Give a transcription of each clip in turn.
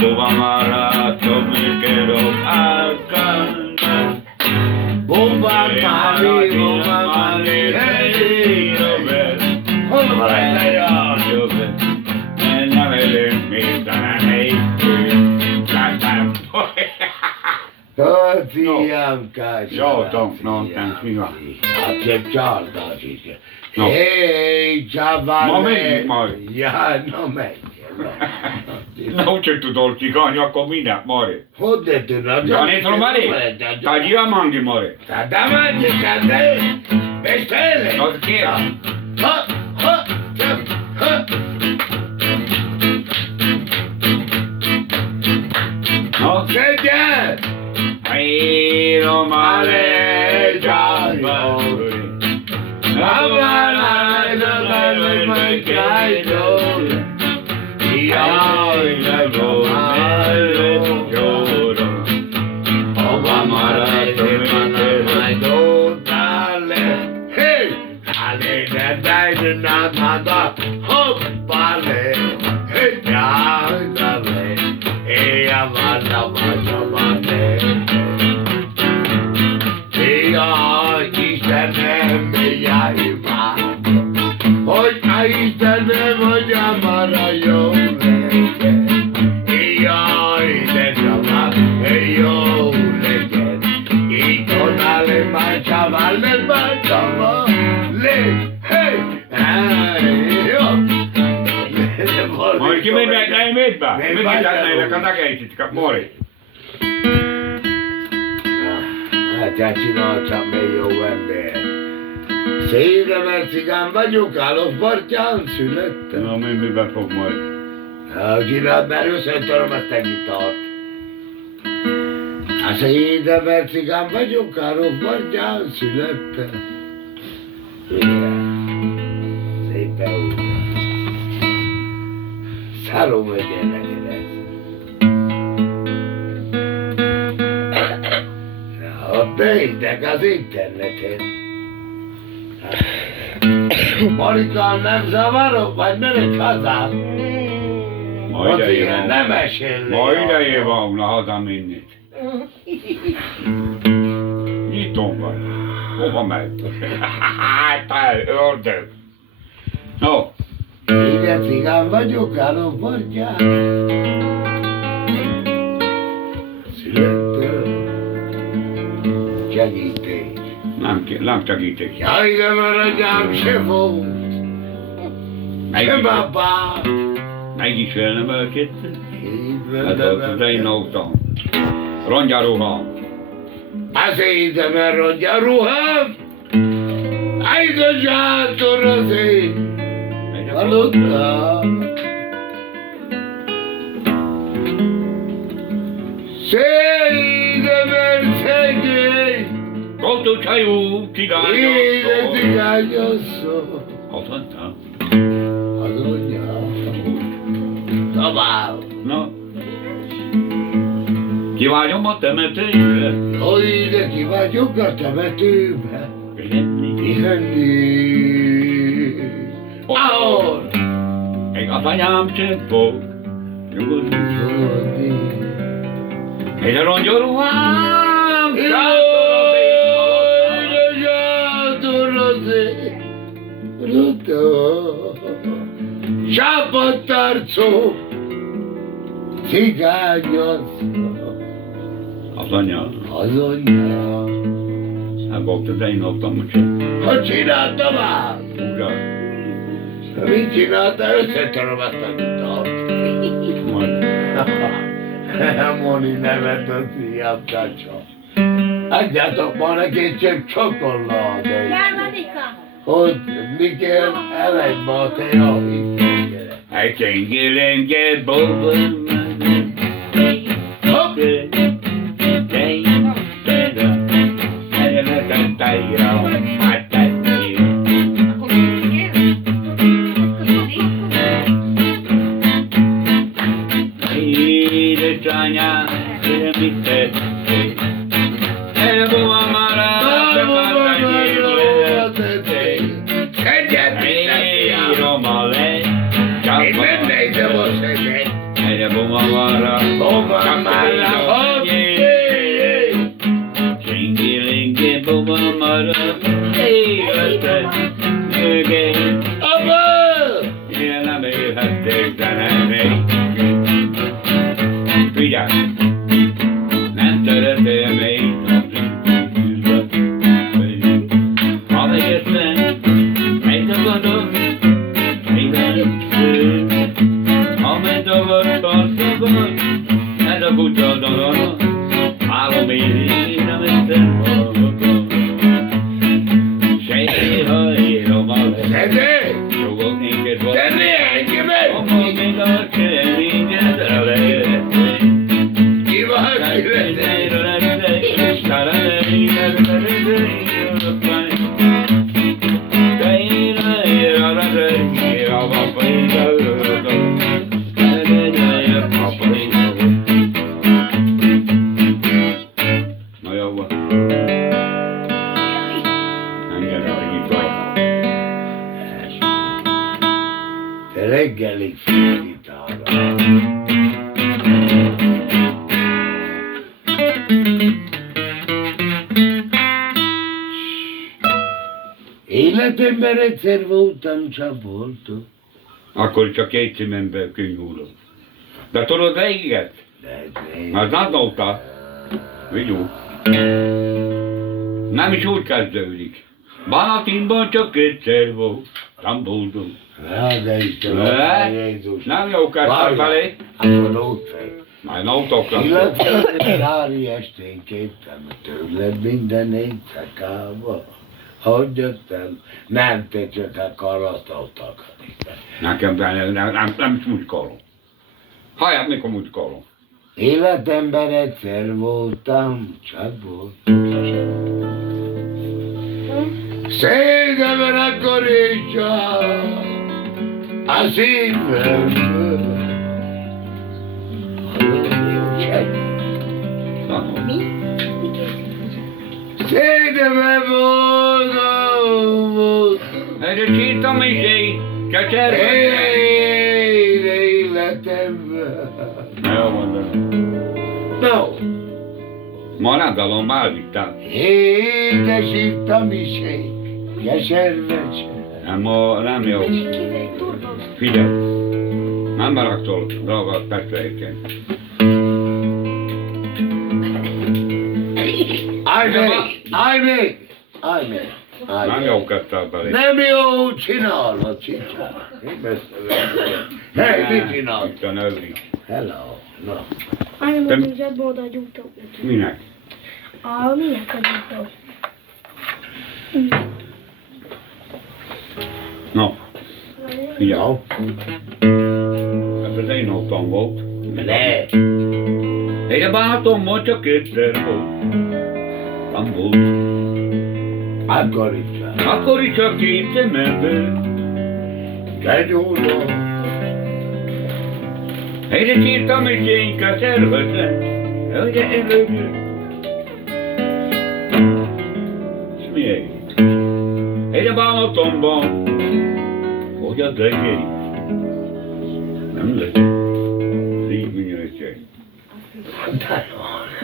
Dove ammarato mi chiedo a cantare. Bomba mali, hey, dove? come vai Dove? E la vele mi sta nei Ötiyem kaç. Jó, no, mi van? Acep csarda is. No. Hey, Csaba, Ma megyünk majd. Ja, no megy. Na, úgyhogy tudod kigani, akkor mindent, Mari. Hogy tudod? Ja, ne tudom, Mari? Tagyi a mangi, Mari. Da mangi, de bestele. Na, kérem. Ha, ha, ha. No, Szedjen! Io male già Istenem, jajvám, hogy a Istenem, hogy a mara jó legyen. Jaj, de Csaba, jó legyen. Így onale már Csaba, le már Csaba, le, hey, jó. Mari, ki megy meg métbe? Mit tennének a tegejtit, Mari? Hát csináltam még jó ember. Szédemer cigán vagyok, Álos partján születtem. Na, miben fog majd? Csináld, mert összetöröm ezt a gitart. A szédemer cigán vagyok, Álos partján születtem. Igen. Szépen úgy. Szarom, hogy neked ez. Ott néznek az interneten. Marikám, nem zavarok, vagy menek hazám? Ma idejé van. Nem esélni. Ma idejé van, na hazamenni. Nyitom vagy. Hova megy? Te ördög. No. Igen, cigán vagyok, állom partján. Születtem. Segítés. Nem segíték. Jaj, de maradjám se volt. Se babám. Meg is elnevelkedtem. Így Ez az én autom. Rongyá ruhám. Az édemen rongyá ruhám. Ájda zsátor az én. Halottam. Szédemen szegény. Kontó csajú, Éde cigányoszó. cigányoszó. Azt mondtam. Az mondja. Tovább. Na. Kivágyom a temetőjére. Hogy ide ki vagyok a temetőbe. Pihenni. Pihenni. Ahol. Egy az anyám sem fog nyugodni. Nyugodni. Egy a rongyó ruhám, Sápadtarcó, cigányoszó, az anya. az anyja. Hát volt az én ottam, úgyse. Hogy csinálta már? Ugrál. Mit csinálta? Összetöröm azt a gitart. Majd. Moni nevet a fiamtacsa. Adjátok ma neki egy csepp csokoládét. Járvadika! Hogy Mikkel elegy ma a te javítani, gyere. Egy csengélenge bolban menni. Hopp! Édesanyám, mit tettél? Elbúva maradt, Egyet, írom a le, csak én nem nézem a szöget. Egyre bomavarra, Bomavarra, hopp, Singi-lingi bomavarra, életed, mögé. Ilyen nem élhették, de nem ég. Figyelj! Nem szeretél még ha megeszem, megtagadom, ha megtagad, tartagad, ez a kutya dagad, álom én nem eszem hallgatom. Sejtéha érom a lesz, rúgok néked vagy, amúgy még a semmiket elejlettek. Ki van, ki lesz? Na jó van. Engedj a gitára. Te reggelig fél gitára. Életemben egyszer voltam csaportok. Akkor csak két címemben könyvúrok. De tudod réget? Már nadolta. Vigyú. Nem is úgy kezdődik. Banatinban csak kétszer volt. Nem boldog. De Istenem, Jézus. Nem jó kezdtek belé. Akkor nótfej. Már nótok lesz. Illetve nyári estén kértem tőled minden éjszakába. Hogy jöttem? Nem, te csak a karasztot akarni. Nekem nem smucskolom. Hallják, mikor smucskolom. Életemben egyszer voltam csaportok. Szédemen akkor is csak a szívemből. Szédemen boldog volt. Erre csírtam is én, kecser. Én életemben. Jó mondom. No. Ma nem dalom, már elvittem. Édes ittam is én, keserves. Nem jó. Figyelj. Nem maraktól dolgot Petreiken. Állj még! Nem jó kezdtek belé. Nem jó, csinálod, csinálod. Hely, mit csinálod? Itt a növri. Hello, no. Hanem mondjuk zsebbe odaadjuk. Minek? Minek adjuk? No, figyelj. No. Ez az én autóm volt. Ne. Egyre bánatomban csak kétszer volt. Nem volt. Akkor is. Akkor is csak két szememben. Kegyúró. Egyre csírtam és én keservetlen. Egyre előjön. És mi egy? Egyre bánatomban. Hogy az legyen? Nem legyen. Így minőség.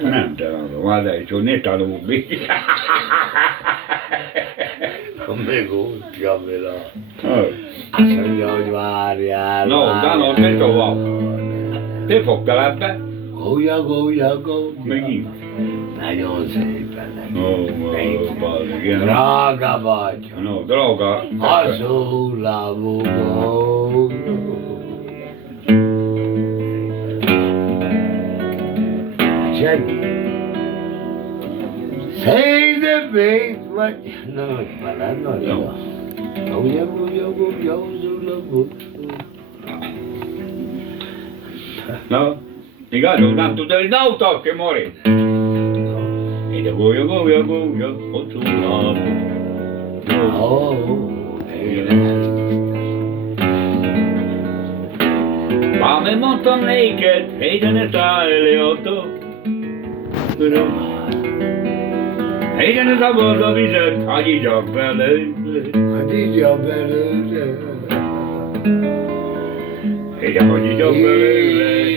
Nem találom, várj, hogy ne találom még. Még úgy, Kamila. Azt mondja, hogy várjál. No, Dano, te tovább. Te fogtál ebbe? Gólya. Megint. Nagyon szépen. Igen. Drága vagy. No, drága. Azulávó. Semmi. Széde bét vagy. Na, már Jó. Gólya. No, igazol, nem tudod, hogy ne utalk ki, Mori. Ide gólya, hosszú láb. Bár én mondtam néked, helyre ne szállj autó. Helyre ne szabad a vizet, hagyj igyak belőle. Helyre hagyj igyak belőle.